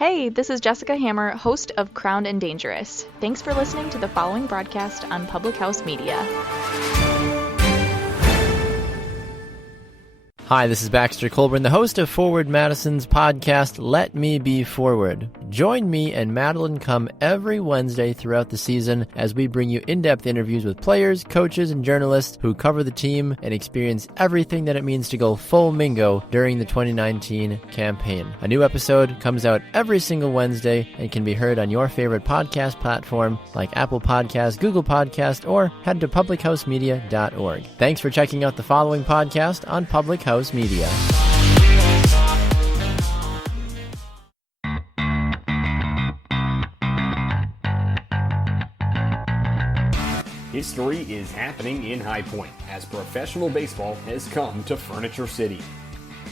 Hey, this is Jessica Hammer, host of Crowned and Dangerous. Thanks for listening to the following broadcast on Public House Media. Hi, this is Baxter Colburn, the host of Forward Madison's podcast, Let Me Be Forward. Join me and Madeline come every Wednesday throughout the season as we bring you in-depth interviews with players, coaches, and journalists who cover the team and experience everything that it means to go full Mingo during the 2019 campaign. A new episode comes out every single Wednesday and can be heard on your favorite podcast platform like Apple Podcasts, Google Podcasts, or head to publichousemedia.org. Thanks for checking out the following podcast on Public House Media. History is happening in High Point as professional baseball has come to Furniture City.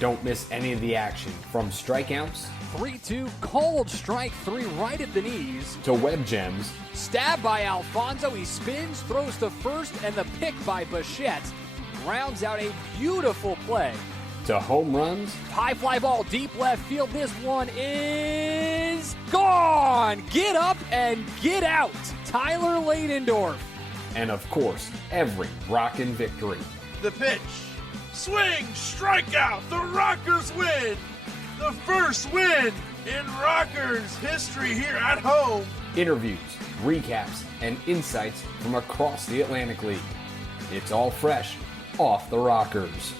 Don't miss any of the action from strikeouts, 3-2 cold strike 3 right at the knees, to web gems, stabbed by Alfonso, he spins, throws to first, and the pick by Bichette rounds out a beautiful play. to home runs, High fly ball deep left field. This one is gone. Get up and get out. Tyler Ladendorf. and of course, every rockin' victory. The pitch. Swing, strikeout. The Rockers win. The first win in Rockers history here at home. Interviews, recaps, and insights from across the Atlantic League. It's all fresh off the Rockers.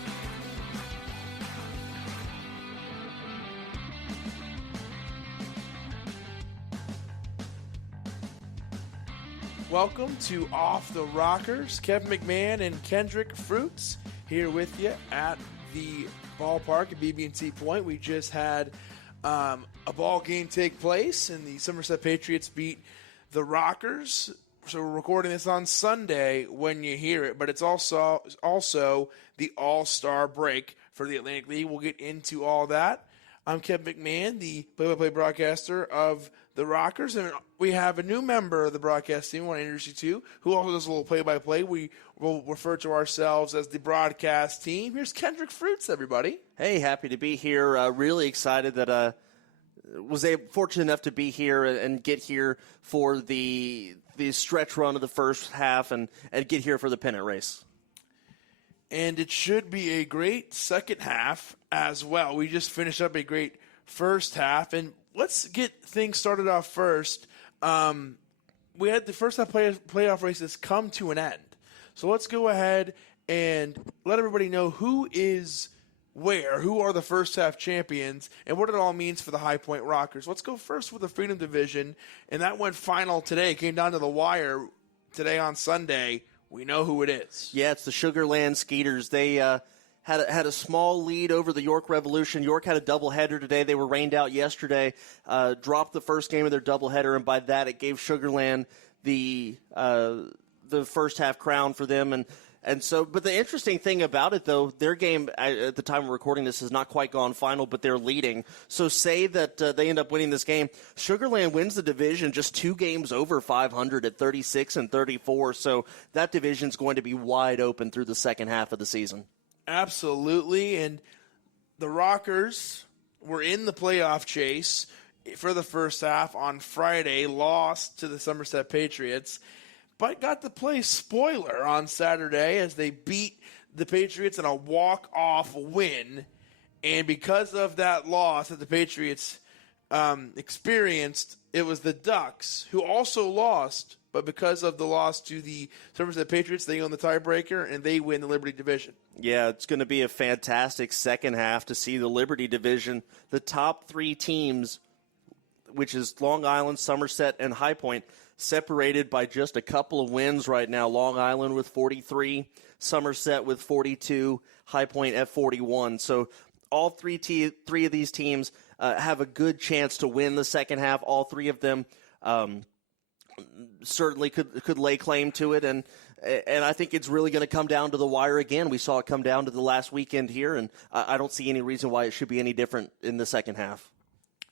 Welcome to Off the Rockers. Kevin McMahon and Kendrick Fruits here with you at the ballpark at BB&T Point. We just had a ball game take place, and the Somerset Patriots beat the Rockers. So we're recording this on Sunday when you hear it, but it's also the All-Star break for the Atlantic League. We'll get into all that. I'm Kevin McMahon, the play-by-play broadcaster of the Rockers, and we have a new member of the broadcast team I want to introduce you to, who also does a little play-by-play. We will refer to ourselves as the broadcast team. Here's Kendrick Fruits, everybody. Hey, happy to be here. Really excited that was fortunate enough to be here and get here for the stretch run of the first half and get here for the pennant race. And it should be a great second half as well. We just finished up a great first half, and let's get things started off first. We had the first half playoff races come to an end. So let's go ahead and let everybody know who is where, who are the first half champions, and what it all means for the High Point Rockers. Let's go first with the Freedom Division, and that went final today. It came down to the wire today on Sunday. We know who it is. Yeah, it's the Sugarland Skeeters. They had a small lead over the York Revolution. York had a doubleheader today. They were rained out yesterday, dropped the first game of their doubleheader, and by that it gave Sugarland the first half crown for them. And so, but the interesting thing about it, though, their game at the time of recording this has not quite gone final, but they're leading. So say that they end up winning this game. Sugarland wins the division just 2 games over 500 at 36 and 34. So that division's going to be wide open through the second half of the season. Absolutely. And the Rockers were in the playoff chase for the first half on Friday, lost to the Somerset Patriots, but got to play spoiler on Saturday as they beat the Patriots in a walk-off win. And because of that loss that the Patriots experienced, it was the Ducks who also lost, but because of the loss to the Somerset Patriots, they own the tiebreaker, and they win the Liberty Division. Yeah, it's going to be a fantastic second half to see the Liberty Division. The top 3 teams, which is Long Island, Somerset, and High Point, separated by just a couple of wins right now. Long Island with 43, Somerset with 42, High Point at 41. So all three of these teams have a good chance to win the second half. All 3 of them certainly could lay claim to it, and I think it's really going to come down to the wire again. We saw it come down to the last weekend here, and I don't see any reason why it should be any different in the second half.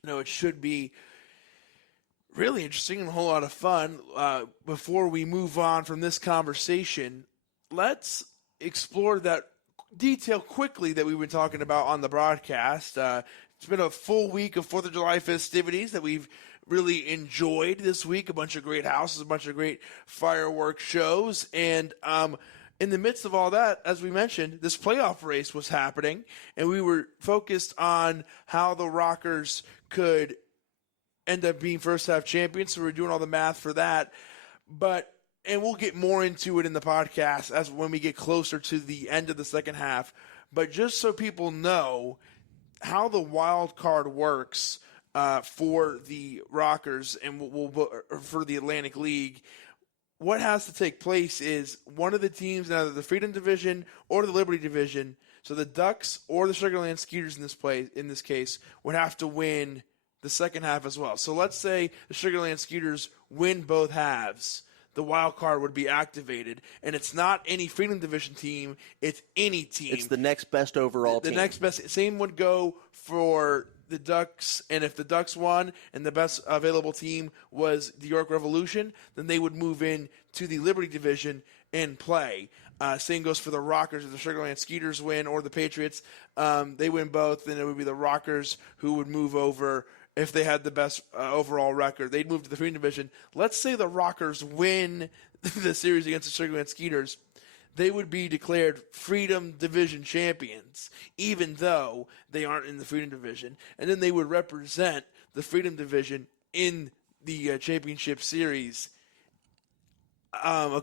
No, it should be really interesting and a whole lot of fun. Before we move on from this conversation, let's explore that detail quickly that we've been talking about on the broadcast. It's been a full week of 4th of July festivities that we've really enjoyed this week. A bunch of great houses, a bunch of great fireworks shows. And in the midst of all that, as we mentioned, this playoff race was happening. And we were focused on how the Rockers could end up being first half champions. So we're doing all the math for that. And we'll get more into it in the podcast as when we get closer to the end of the second half. But just so people know how the wild card works for the Rockers and for the Atlantic League, what has to take place is one of the teams in either the Freedom Division or the Liberty Division, so the Ducks or the Sugarland Skeeters in this case, would have to win the second half as well. So let's say the Sugarland Skeeters win both halves. The wild card would be activated, and it's not any Freedom Division team, it's any team. It's the next best overall team. The next best. Same would go for the Ducks, and if the Ducks won and the best available team was the York Revolution, then they would move in to the Liberty Division and play. Same goes for the Rockers. If the Sugarland Skeeters win or the Patriots, they win both, then it would be the Rockers who would move over. If they had the best overall record, they'd move to the Freedom Division. Let's say the Rockers win the series against the Sugarland Skeeters. They would be declared Freedom Division champions, even though they aren't in the Freedom Division. And then they would represent the Freedom Division in the championship series. I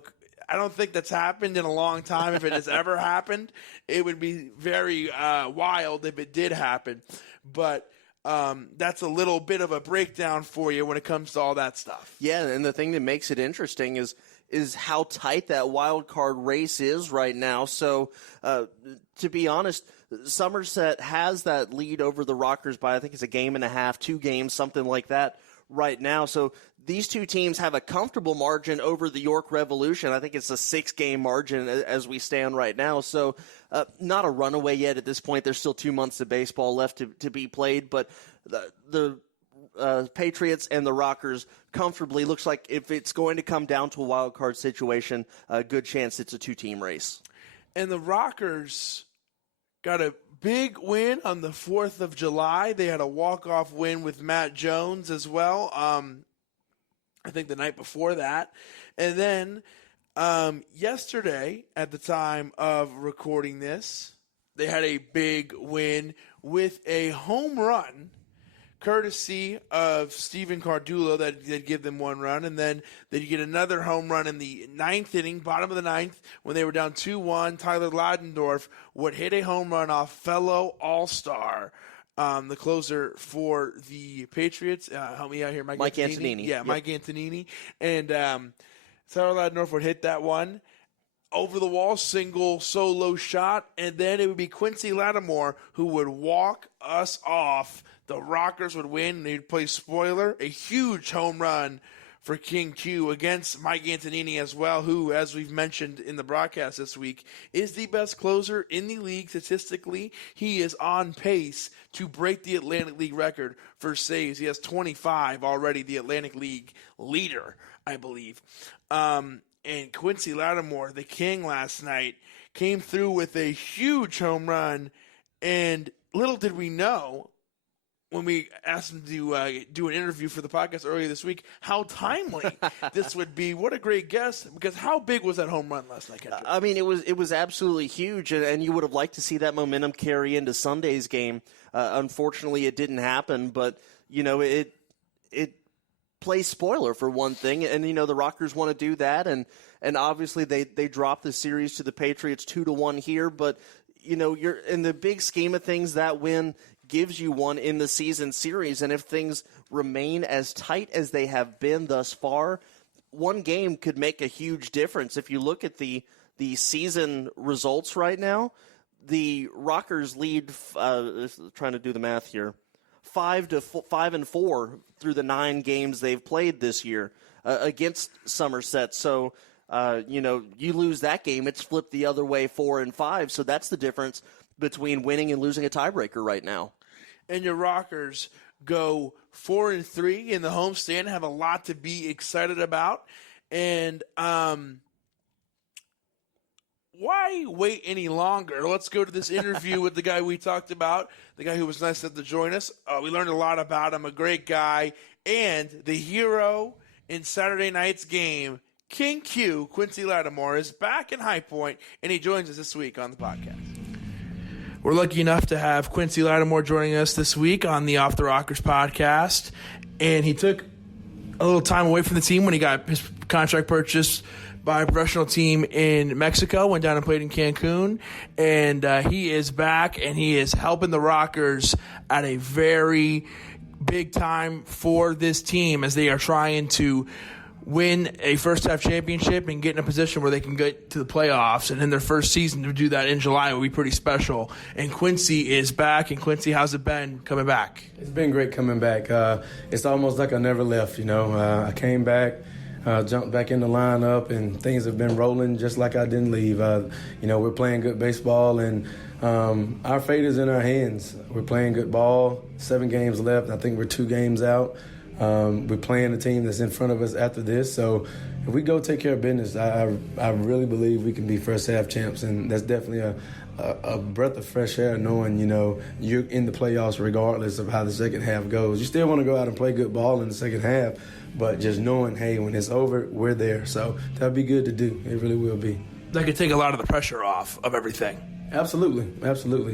don't think that's happened in a long time. If it has ever happened, it would be very wild if it did happen. But that's a little bit of a breakdown for you when it comes to all that stuff. Yeah, and the thing that makes it interesting is how tight that wild card race is right now. So, to be honest, Somerset has that lead over the Rockers by, I think it's a game and a half, 2 games, something like that right now. So these two teams have a comfortable margin over the York Revolution. I think it's a 6-game margin as we stand right now. So not a runaway yet at this point. There's still 2 months of baseball left to be played. But the Patriots and the Rockers comfortably looks like if it's going to come down to a wild card situation, a good chance it's a 2-team race. And the Rockers got a big win on the 4th of July. They had a walk-off win with Matt Jones as well. I think the night before that. And then yesterday, at the time of recording this, they had a big win with a home run, courtesy of Steven Cardullo, that did give them 1 run. And then they get another home run in the 9th inning, bottom of the 9th, when they were down 2-1. Tyler Ladendorf would hit a home run off fellow All-Star, the closer for the Patriots. Help me out here, Mike Antonini. Yeah, yep. Mike Antonini. And Tyler Ladendorf would hit that one. Over the wall, single solo shot, and then it would be Quincy Latimore who would walk us off. The Rockers would win, and they'd play spoiler, a huge home run for King Q against Mike Antonini as well, who, as we've mentioned in the broadcast this week, is the best closer in the league statistically. He is on pace to break the Atlantic League record for saves. He has 25 already, the Atlantic League leader, I believe. And Quincy Latimore, the king last night, came through with a huge home run. And little did we know, when we asked him to do an interview for the podcast earlier this week, how timely this would be. What a great guest, because how big was that home run last night, Kendrick? I mean, it was absolutely huge, and you would have liked to see that momentum carry into Sunday's game. Unfortunately, it didn't happen, but, it plays spoiler for one thing, and the Rockers want to do that, and obviously they dropped the series to the Patriots 2-1 here, but you're in the big scheme of things, that win gives you one in the season series, and if things remain as tight as they have been thus far, one game could make a huge difference. If you look at the season results right now, the Rockers lead, trying to do the math here, 5-4 through the 9 games they've played this year against Somerset. So, you lose that game, it's flipped the other way, 4-5. So that's the difference between winning and losing a tiebreaker right now. And your Rockers go 4-3 in the homestand, have a lot to be excited about. And why wait any longer? Let's go to this interview with the guy we talked about, the guy who was nice enough to join us. We learned a lot about him, a great guy, and the hero in Saturday night's game, King Q, Quincy Latimore, is back in High Point, and he joins us this week on the podcast. We're lucky enough to have Quincy Latimore joining us this week on the Off the Rockers podcast, and he took a little time away from the team when he got his contract purchased by a professional team in Mexico, went down and played in Cancun, and he is back, and he is helping the Rockers at a very big time for this team as they are trying to win a first-half championship and get in a position where they can get to the playoffs. And in their first season, to do that in July will be pretty special. And Quincy is back. And Quincy, how's it been coming back? It's been great coming back. It's almost like I never left, I came back, jumped back in the lineup, and things have been rolling just like I didn't leave. We're playing good baseball, and our fate is in our hands. We're playing good ball, 7 games left. I think we're 2 games out. We're playing the team that's in front of us after this. So if we go take care of business, I really believe we can be first-half champs, and that's definitely a breath of fresh air knowing, you're in the playoffs regardless of how the second half goes. You still want to go out and play good ball in the second half, but just knowing, hey, when it's over, we're there. So that'd be good to do. It really will be. That could take a lot of the pressure off of everything. Absolutely.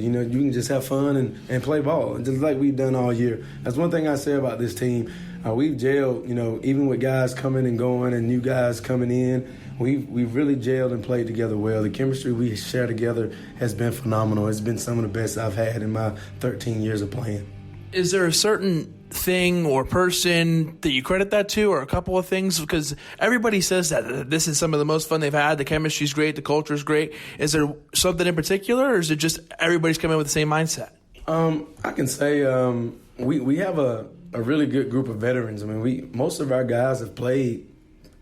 You can just have fun and play ball, just like we've done all year. That's one thing I say about this team. We've gelled, even with guys coming and going and new guys coming in, we've really gelled and played together well. The chemistry we share together has been phenomenal. It's been some of the best I've had in my 13 years of playing. Is there a certain thing or person that you credit that to, or a couple of things? Because everybody says that this is some of the most fun they've had. The chemistry's great. The culture's great. Is there something in particular, or is it just everybody's coming with the same mindset? I can say we have a really good group of veterans. I mean, most of our guys have played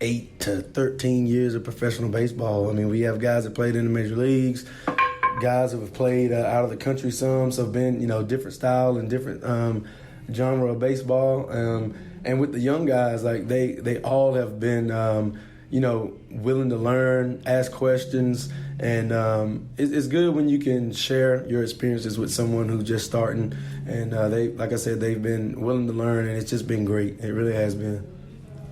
8 to 13 years of professional baseball. I mean, we have guys that played in the major leagues, guys that have played out of the country some have been, different style and different genre of baseball. And with the young guys, like they all have been, willing to learn, ask questions. And it's good when you can share your experiences with someone who's just starting. And like I said, they've been willing to learn, and it's just been great. It really has been.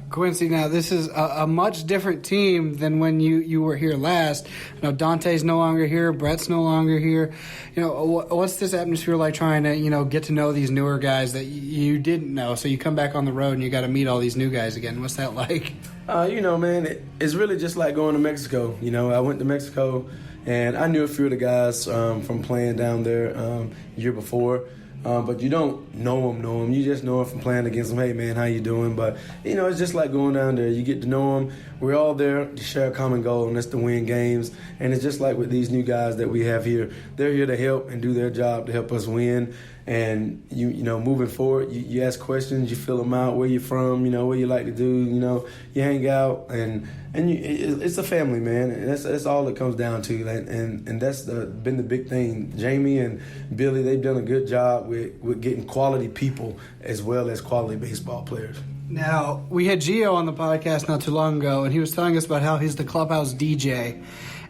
Quincy, now this is a much different team than when you were here last. Dante's no longer here, Brett's no longer here. What's this atmosphere like trying to get to know these newer guys that you didn't know? So you come back on the road and you got to meet all these new guys again. What's that like? Man, it's really just like going to Mexico. I went to Mexico and I knew a few of the guys from playing down there year before. But you don't know them. You just know them from playing against them. Hey, man, how you doing? But, it's just like going down there. You get to know them. We're all there to share a common goal, and that's to win games. And it's just like with these new guys that we have here. They're here to help and do their job to help us win. And, moving forward, you ask questions, you fill them out, where you're from, what you like to do, you hang out. And it's a family, man. And that's all it comes down to. And that's been the big thing. Jamie and Billy, they've done a good job with getting quality people as well as quality baseball players. Now, we had Gio on the podcast not too long ago, and he was telling us about how he's the clubhouse DJ,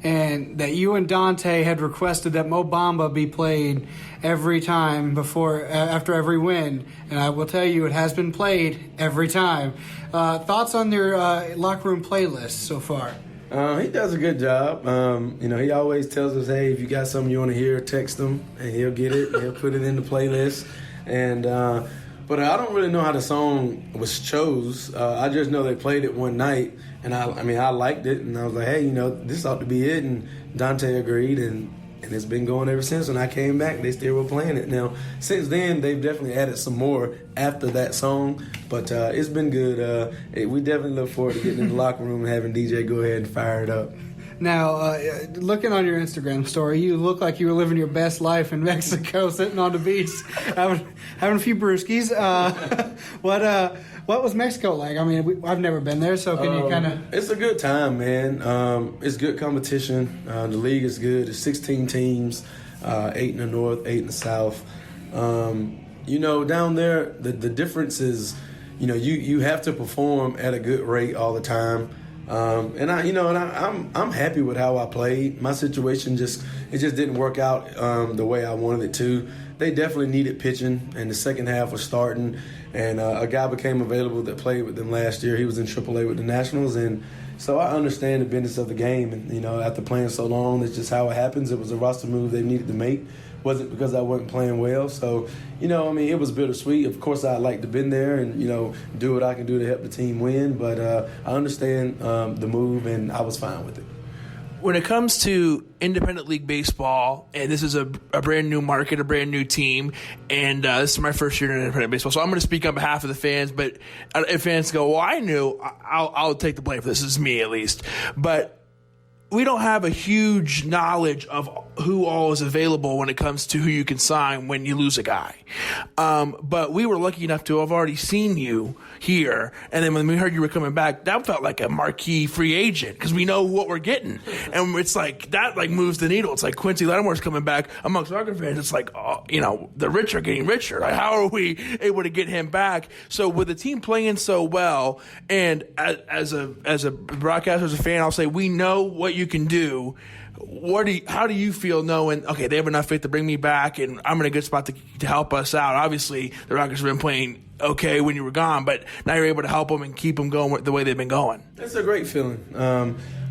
and that you and Dante had requested that Mo Bamba be played every time after every win. And I will tell you, it has been played every time. Thoughts on your locker room playlist so far? He does a good job. He always tells us, hey, if you got something you want to hear, text him, and he'll get it. He'll put it in the playlist. But I don't really know how the song was chose. I just know they played it one night, and I liked it, and I was like, hey, this ought to be it. And Dante agreed, and it's been going ever since. When I came back, they still were playing it. Now, since then, they've definitely added some more after that song, but it's been good. We definitely look forward to getting in the locker room and having DJ go ahead and fire it up. Now, looking on your Instagram story, you look like you were living your best life in Mexico, sitting on the beach, having a few brewskis. What was Mexico like? I mean, I've never been there, so can you kind of... It's a good time, man. It's good competition. The league is good. There's 16 teams, 8 in the north, 8 in the south. Down there, the difference is, you have to perform at a good rate all the time. I'm happy with how I played. My situation just didn't work out the way I wanted it to. They definitely needed pitching, and the second half was starting, and a guy became available that played with them last year. He was in AAA with the Nationals, and so I understand the business of the game. And after playing so long, it's just how it happens. It was a roster move they needed to make. Wasn't because I wasn't playing well. So, it was bittersweet. Of course, I'd like to have been there and, do what I can do to help the team win. But I understand the move, and I was fine with it. When it comes to independent league baseball, and this is a brand new market, a brand new team, and this is my first year in independent baseball, so I'm going to speak on behalf of the fans. But if fans go, well, I knew, I'll take the blame for this. This is me, at least. But we don't have a huge knowledge of who all is available when it comes to who you can sign when you lose a guy. But we were lucky enough to have already seen you here. And then when we heard you were coming back, that felt like a marquee free agent because we know what we're getting. And it's like that moves the needle. It's like Quincy Latimore's coming back amongst Rocker fans. It's like, the rich are getting richer. Like, how are we able to get him back? So with the team playing so well, and as a broadcaster, as a fan, I'll say we know what you can do. How do you feel knowing, okay, they have enough faith to bring me back and I'm in a good spot to help us out? Obviously, the Rockets have been playing okay when you were gone, but now you're able to help them and keep them going the way they've been going. It's a great feeling.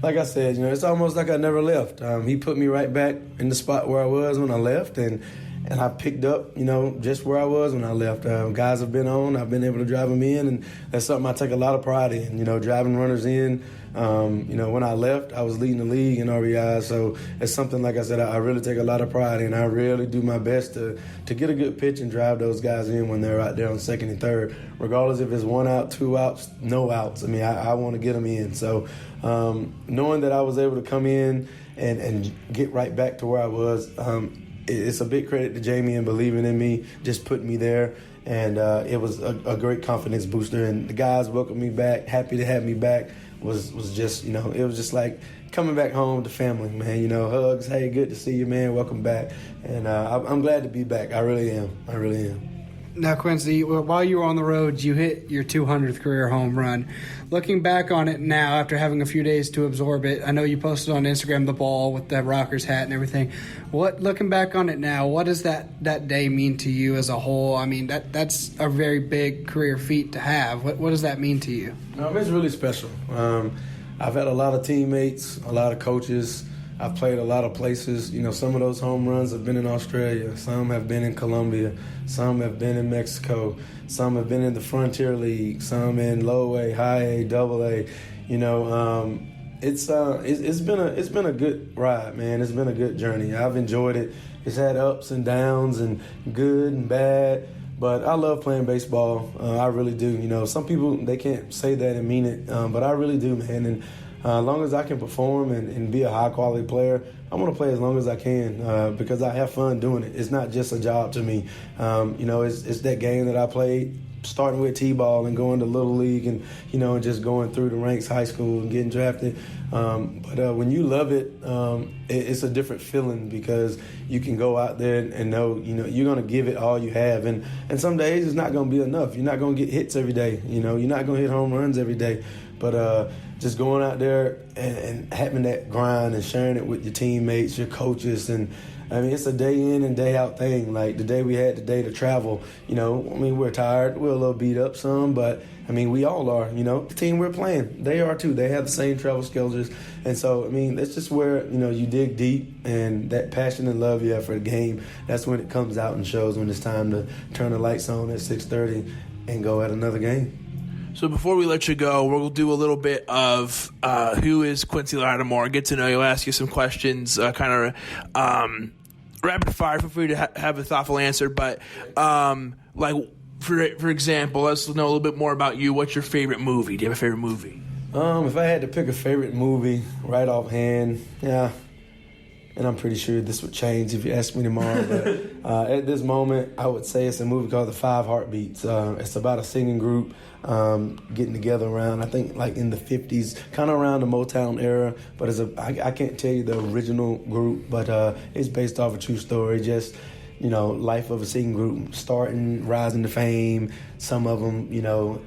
Like I said, it's almost like I never left. He put me right back in the spot where I was when I left, and I picked up, just where I was when I left. Guys have been on. I've been able to drive them in, and that's something I take a lot of pride in, driving runners in. When I left, I was leading the league in RBI, so it's something, like I said, I really take a lot of pride in. I really do my best to get a good pitch and drive those guys in when they're out there on second and third, regardless if it's 1 out, 2 outs, no outs. I want to get them in. So knowing that I was able to come in and get right back to where I was, it's a big credit to Jamie and believing in me, just putting me there. And it was a great confidence booster. And the guys welcomed me back, happy to have me back. Was just, it was just like coming back home to family, man. Hugs, hey, good to see you, man, welcome back. And I'm glad to be back. I really am. Now, Quincy, while you were on the road, you hit your 200th career home run. Looking back on it now, after having a few days to absorb it, I know you posted on Instagram the ball with the Rockers hat and everything. Looking back on it now, what does that day mean to you as a whole? That's a very big career feat to have. What does that mean to you? It's really special. I've had a lot of teammates, a lot of coaches. I've played a lot of places. Some of those home runs have been in Australia. Some have been in Colombia. Some have been in Mexico. Some have been in the Frontier League. Some in low A, high A, double A. It's been a good ride, man. It's been a good journey. I've enjoyed it. It's had ups and downs and good and bad. But I love playing baseball. I really do. Some people, they can't say that and mean it, but I really do, man. And as long as I can perform and be a high-quality player, I want to play as long as I can because I have fun doing it. It's not just a job to me. It's that game that I played, starting with T-ball and going to Little League and, just going through the ranks, high school and getting drafted. But when you love it, it's a different feeling because you can go out there and know, you're going to give it all you have. And some days it's not going to be enough. You're not going to get hits every day. You're not going to hit home runs every day. But just going out there and having that grind and sharing it with your teammates, your coaches, and it's a day in and day out thing. Like the day we had today to travel, we're tired, we're a little beat up some, but we all are, the team we're playing, they are too. They have the same travel schedules. And so, that's just where, you dig deep and that passion and love you have for the game. That's when it comes out and shows when it's time to turn the lights on at 6:30 and go at another game. So before we let you go, we'll do a little bit of who is Quincy Latimore, get to know you, ask you some questions, kind of rapid fire. Feel free to have a thoughtful answer. But for example, let's know a little bit more about you. What's your favorite movie? Do you have a favorite movie? If I had to pick a favorite movie right offhand, yeah. And I'm pretty sure this would change if you ask me tomorrow. But at this moment, I would say it's a movie called The Five Heartbeats. It's about a singing group getting together around, I think, like in the 50s, kind of around the Motown era. But I can't tell you the original group, but it's based off a true story. Just life of a singing group, starting, rising to fame, some of them,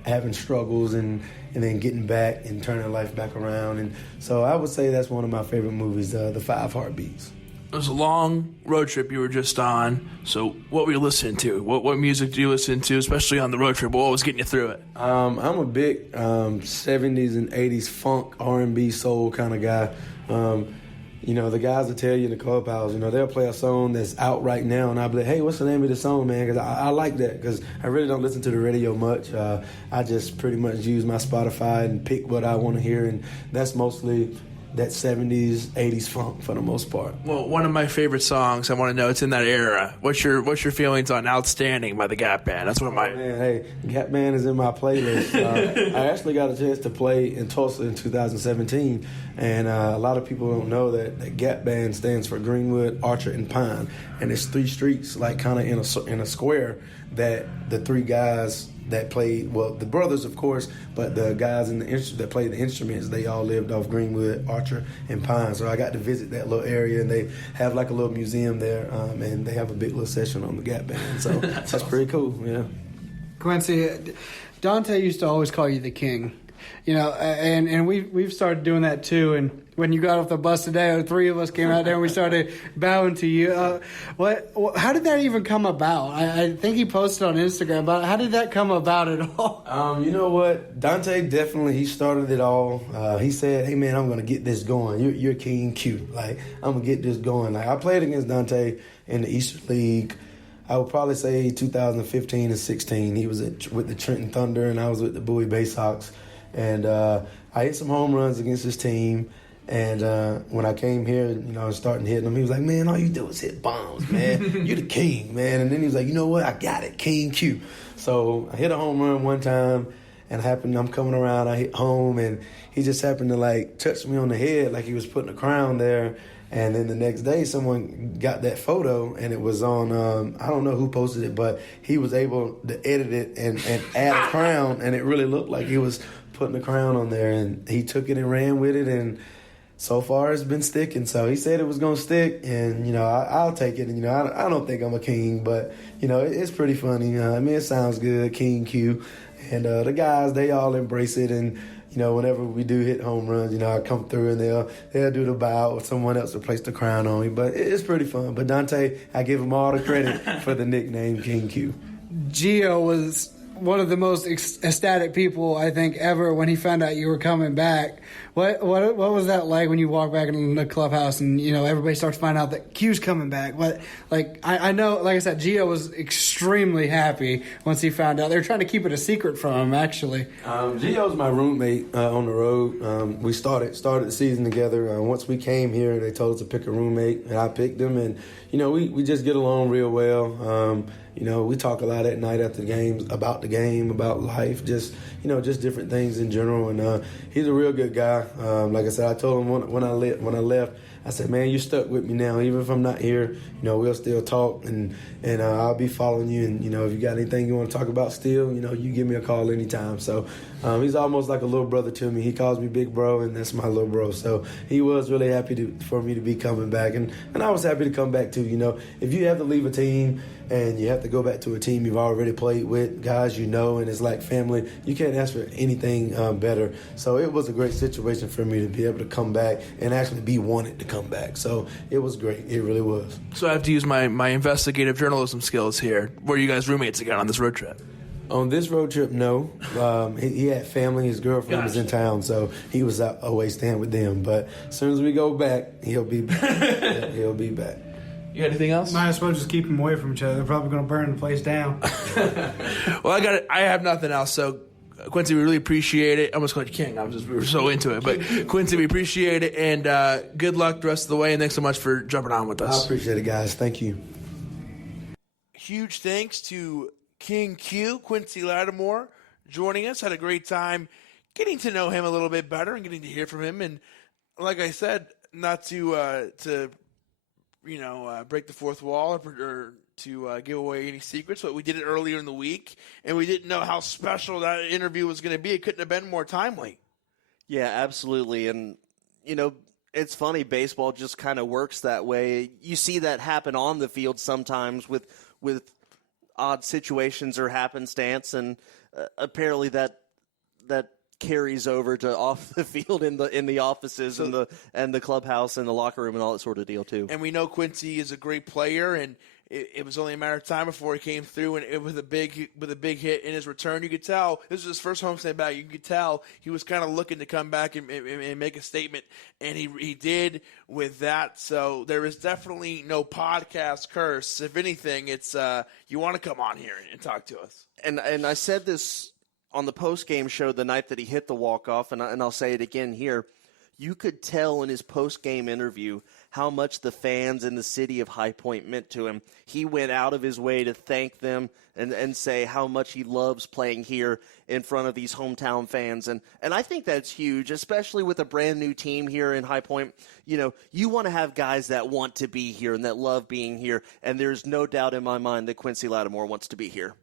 having struggles and then getting back and turning life back around. And so I would say that's one of my favorite movies, The Five Heartbeats. It was a long road trip you were just on. So what were you listening to? What music do you listen to, especially on the road trip? What was getting you through it? I'm a big 70s and 80s funk, R&B, soul kind of guy. The guys will tell you in the clubhouse, they'll play a song that's out right now, and I'll be like, hey, what's the name of the song, man? Because I like that, because I really don't listen to the radio much. I just pretty much use my Spotify and pick what I want to hear, and that's mostly that 70s, 80s funk for the most part. Well, one of my favorite songs, I want to know, it's in that era. What's your feelings on Outstanding by the Gap Band? That's one of my... Man, hey, Gap Band is in my playlist. I actually got a chance to play in Tulsa in 2017, and a lot of people don't know that Gap Band stands for Greenwood, Archer, and Pine, and it's 3 streets, like kind of in a square that the 3 guys that played, well, the brothers, of course, but the guys that played the instruments, they all lived off Greenwood, Archer, and Pine. So I got to visit that little area, and they have like a little museum there, and they have a big little session on the Gap Band. So that's pretty cool, yeah. Quincy, Dante used to always call you the king. And we've started doing that too. And when you got off the bus today, the 3 of us came out there and we started bowing to you. How did that even come about? I think he posted on Instagram about it. How did that come about at all? You know what? Dante he started it all. He said, hey, man, I'm going to get this going. You're King Q. Like, I'm going to get this going. Like, I played against Dante in the Eastern League. I would probably say 2015 and 16. He was with the Trenton Thunder, and I was with the Bowie Baysox. And I hit some home runs against his team. And when I came here, starting hitting him, he was like, man, all you do is hit bombs, man. You're the king, man. And then he was like, you know what? I got it, King Q. So I hit a home run one time, and I'm coming around, I hit home, and he just happened to, touch me on the head like he was putting a crown there. And then the next day, someone got that photo, and it was on, I don't know who posted it, but he was able to edit it and add a crown, and it really looked like he was putting a crown on there. And he took it and ran with it, and so far it's been sticking. So he said it was going to stick, and, I'll take it. And, I don't think I'm a king, but, it's pretty funny. It sounds good, King Q. And the guys, they all embrace it, and whenever we do hit home runs, I come through and they'll do the bow, or someone else will place the crown on me. But it's pretty fun. But Dante, I give him all the credit for the nickname King Q. Gio was one of the most ecstatic people I think ever when he found out you were coming back. What was that like when you walk back in the clubhouse and everybody starts finding out that Q's coming back? I know, like I said, Gio was extremely happy once he found out. They were trying to keep it a secret from him, actually. Gio's my roommate on the road. We started the season together. Once we came here, they told us to pick a roommate, and I picked him. And we just get along real well. We talk a lot at night after the games about the game, about life, just different things in general. And he's a real good guy. Like I said, I told him when I left, I said, man, you're stuck with me now. Even if I'm not here, we'll still talk, and I'll be following you. And, if you got anything you want to talk about still, you give me a call anytime. So he's almost like a little brother to me. He calls me big bro, and that's my little bro. So he was really happy for me to be coming back. And I was happy to come back too. If you have to leave a team and you have to go back to a team you've already played with, guys and it's like family, you can't ask for anything better. So it was a great situation for me to be able to come back and actually be wanted to come back. So it was great. It really was. So I have to use my investigative journalism skills here. Were you guys roommates again on this road trip? On this road trip, no. He had family. His girlfriend was in town, so he was away staying with them. But as soon as we go back, he'll be back. Yeah, he'll be back. You got anything else? Might as well just keep them away from each other. They're probably going to burn the place down. Well, I have nothing else. So, Quincy, we really appreciate it. I almost called you King. We were so into it. But, Quincy, we appreciate it. And good luck the rest of the way. And thanks so much for jumping on with us. I appreciate it, guys. Thank you. Huge thanks to King Q, Quincy Latimore, joining us. Had a great time getting to know him a little bit better and getting to hear from him. And like I said, not to break the fourth wall or to give away any secrets, but we did it earlier in the week, and we didn't know how special that interview was going to be. It couldn't have been more timely. Yeah, absolutely. And, It's funny, baseball just kind of works that way. You see that happen on the field sometimes with odd situations or happenstance, and apparently that carries over to off the field in the offices and the clubhouse and the locker room and all that sort of deal too. And we know Quincy is a great player, and it was only a matter of time before he came through and with a big hit in his return. You could tell this was his first homestand back. You could tell he was kind of looking to come back and make a statement, and he did with that. So there is definitely no podcast curse. If anything, it's you want to come on here and talk to us. And I said this on the post-game show the night that he hit the walk-off, and I'll say it again here. You could tell in his post-game interview how much the fans in the city of High Point meant to him. He went out of his way to thank them and say how much he loves playing here in front of these hometown fans. And I think that's huge, especially with a brand-new team here in High Point. You know, you want to have guys that want to be here and that love being here, and there's no doubt in my mind that Quincy Latimore wants to be here.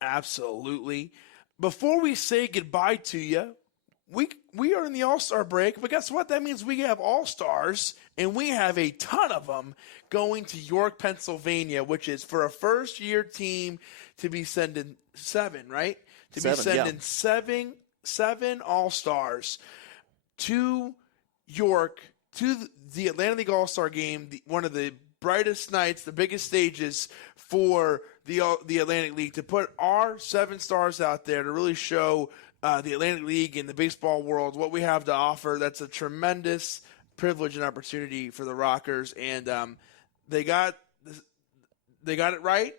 Absolutely. Before we say goodbye to you, we are in the All-Star break, but guess what? That means we have All-Stars, and we have a ton of them going to York, Pennsylvania, which is for a first-year team to be sending seven, right? To be sending seven All-Stars to York, to the Atlantic League All-Star game, one of the brightest nights, the biggest stages for the Atlantic League, to put our 7 stars out there to really show the Atlantic League and the baseball world what we have to offer. That's a tremendous privilege and opportunity for the Rockers, and they got it right.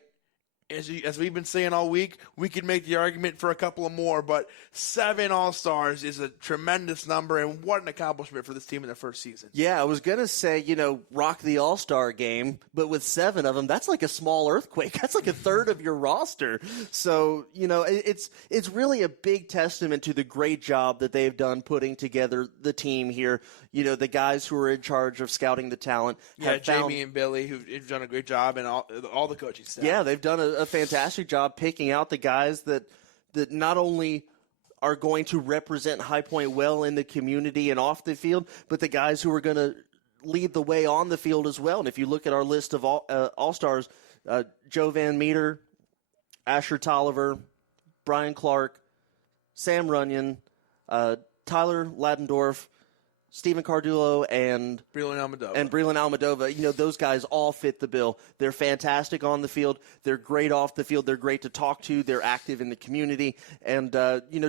As we've been saying all week, we could make the argument for a couple of more, but 7 All-Stars is a tremendous number, and what an accomplishment for this team in their first season. Yeah, I was going to say, rock the All-Star game, but with 7 of them, that's like a small earthquake. That's like a third of your roster. So, it's really a big testament to the great job that they've done putting together the team here. The guys who are in charge of scouting the talent. Jamie and Billy, who've done a great job, and all the coaching staff. Yeah, they've done a fantastic job picking out the guys that not only are going to represent High Point well in the community and off the field, but the guys who are going to lead the way on the field as well. And if you look at our list of All-Stars, Joe Van Meter, Asher Tolliver, Brian Clark, Sam Runyon, Tyler Ladendorf, Stephen Cardullo, and Breland Almadova. Those guys all fit the bill. They're fantastic on the field. They're great off the field. They're great to talk to. They're active in the community. And,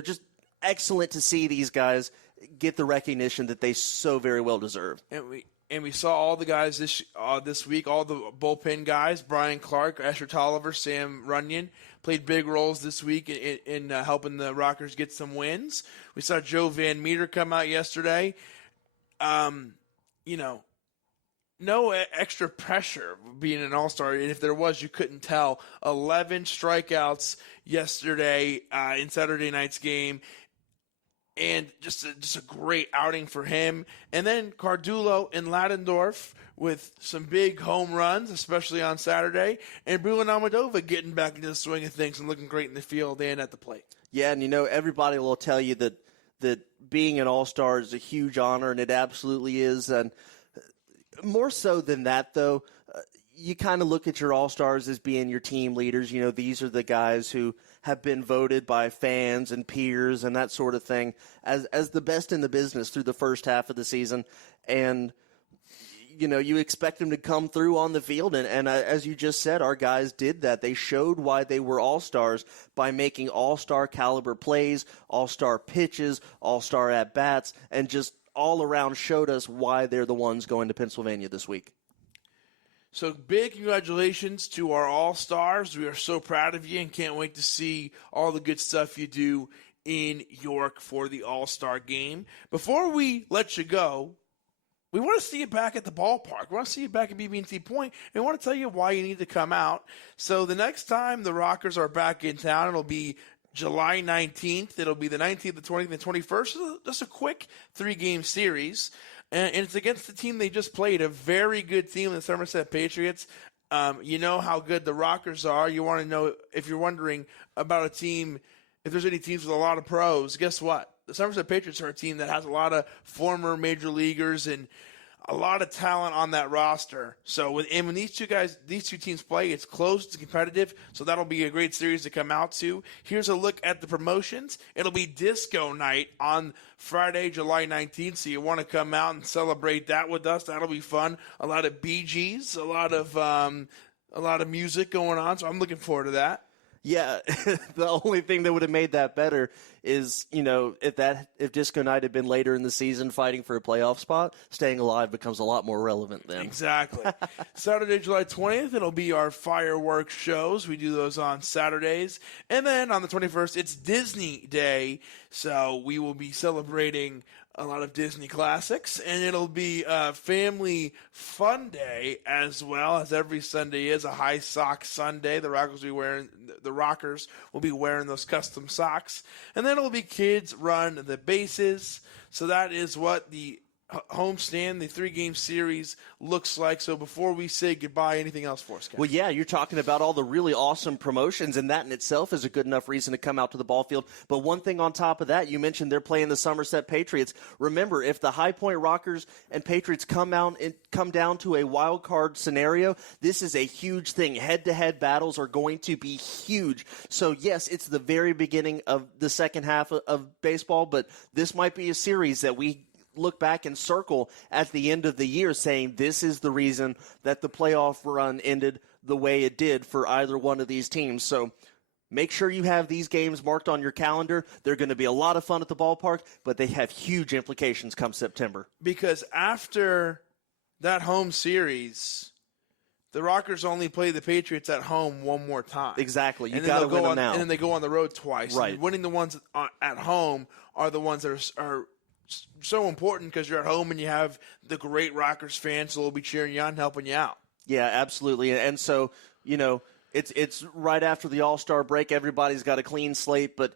just excellent to see these guys get the recognition that they so very well deserve. And we saw all the guys this week, all the bullpen guys, Brian Clark, Asher Tolliver, Sam Runyon, played big roles this week in helping the Rockers get some wins. We saw Joe Van Meter come out yesterday. No extra pressure being an All-Star. And if there was, you couldn't tell. 11 strikeouts yesterday in Saturday night's game. And just a great outing for him. And then Cardullo and Ladendorf with some big home runs, especially on Saturday. And Breland Almadova getting back into the swing of things and looking great in the field and at the plate. Yeah, and everybody will tell you that being an All-Star is a huge honor, and it absolutely is. And more so than that, though, you kind of look at your All-Stars as being your team leaders. These are the guys who have been voted by fans and peers and that sort of thing as the best in the business through the first half of the season. And you expect them to come through on the field, and as you just said, our guys did that. They showed why they were All-Stars by making All-Star caliber plays, All-Star pitches, All-Star at-bats, and just all around showed us why they're the ones going to Pennsylvania this week. So big congratulations to our All-Stars. We are so proud of you and can't wait to see all the good stuff you do in York for the All-Star game. Before we let you go, we want to see you back at the ballpark. We want to see you back at BB&T Point, and we want to tell you why you need to come out. So the next time the Rockers are back in town, it'll be July 19th. It'll be the 19th, the 20th, and 21st. Just a quick 3-game series, and it's against the team they just played, a very good team, the Somerset Patriots. You know how good the Rockers are. You want to know, if you're wondering about a team, if there's any teams with a lot of pros, guess what? the Somerset Patriots are a team that has a lot of former major leaguers and a lot of talent on that roster. So when these two teams play, it's close, it's competitive, so that'll be a great series to come out to. Here's a look at the promotions. It'll be Disco Night on Friday, July 19th, so you want to come out and celebrate that with us. That'll be fun. A lot of Bee Gees, a lot of music going on, so I'm looking forward to that. Yeah, the only thing that would have made that better is, if Disco Night had been later in the season fighting for a playoff spot, staying alive becomes a lot more relevant then. Exactly. Saturday, July 20th, it'll be our fireworks shows. We do those on Saturdays. And then on the 21st, it's Disney Day, so we will be celebrating a lot of Disney classics, and it'll be a family fun day as well, as every Sunday is a high sock Sunday. The Rockers will be wearing those custom socks, and then it'll be kids run the bases. So that is what the homestand, the 3-game series, looks like. So before we say goodbye, anything else for us, Ken? Well, yeah, you're talking about all the really awesome promotions, and that in itself is a good enough reason to come out to the ball field. But one thing on top of that, you mentioned they're playing the Somerset Patriots. Remember, if the High Point Rockers and Patriots come down to a wild card scenario, this is a huge thing. Head-to-head battles are going to be huge. So, yes, it's the very beginning of the second half of baseball, but this might be a series that we look back and circle at the end of the year saying this is the reason that the playoff run ended the way it did for either one of these teams. So make sure you have these games marked on your calendar. They're going to be a lot of fun at the ballpark, but they have huge implications come September. Because after that home series, the Rockers only play the Patriots at home one more time. Exactly. You got to win them now. And then they go on the road twice. Right. And winning the ones at home are the ones that are so important because you're at home and you have the great Rockers fans who will be cheering you on, helping you out. Yeah, absolutely. And so, it's right after the All-Star break. Everybody's got a clean slate, but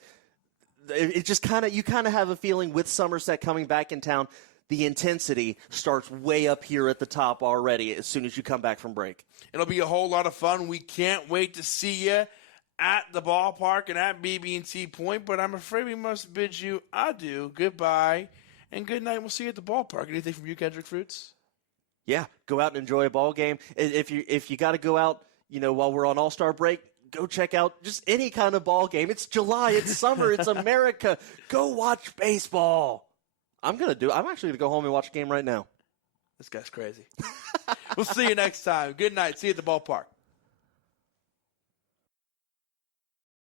it just you kind of have a feeling with Somerset coming back in town, the intensity starts way up here at the top already as soon as you come back from break. It'll be a whole lot of fun. We can't wait to see you at the ballpark and at BB&T Point, but I'm afraid we must bid you adieu, goodbye, and good night. We'll see you at the ballpark. Anything from you, Kendrick Fruits? Yeah, go out and enjoy a ball game. If you got to go out, while we're on All-Star break, go check out just any kind of ball game. It's July, it's summer, it's America. Go watch baseball. I'm actually going to go home and watch a game right now. This guy's crazy. We'll see you next time. Good night. See you at the ballpark.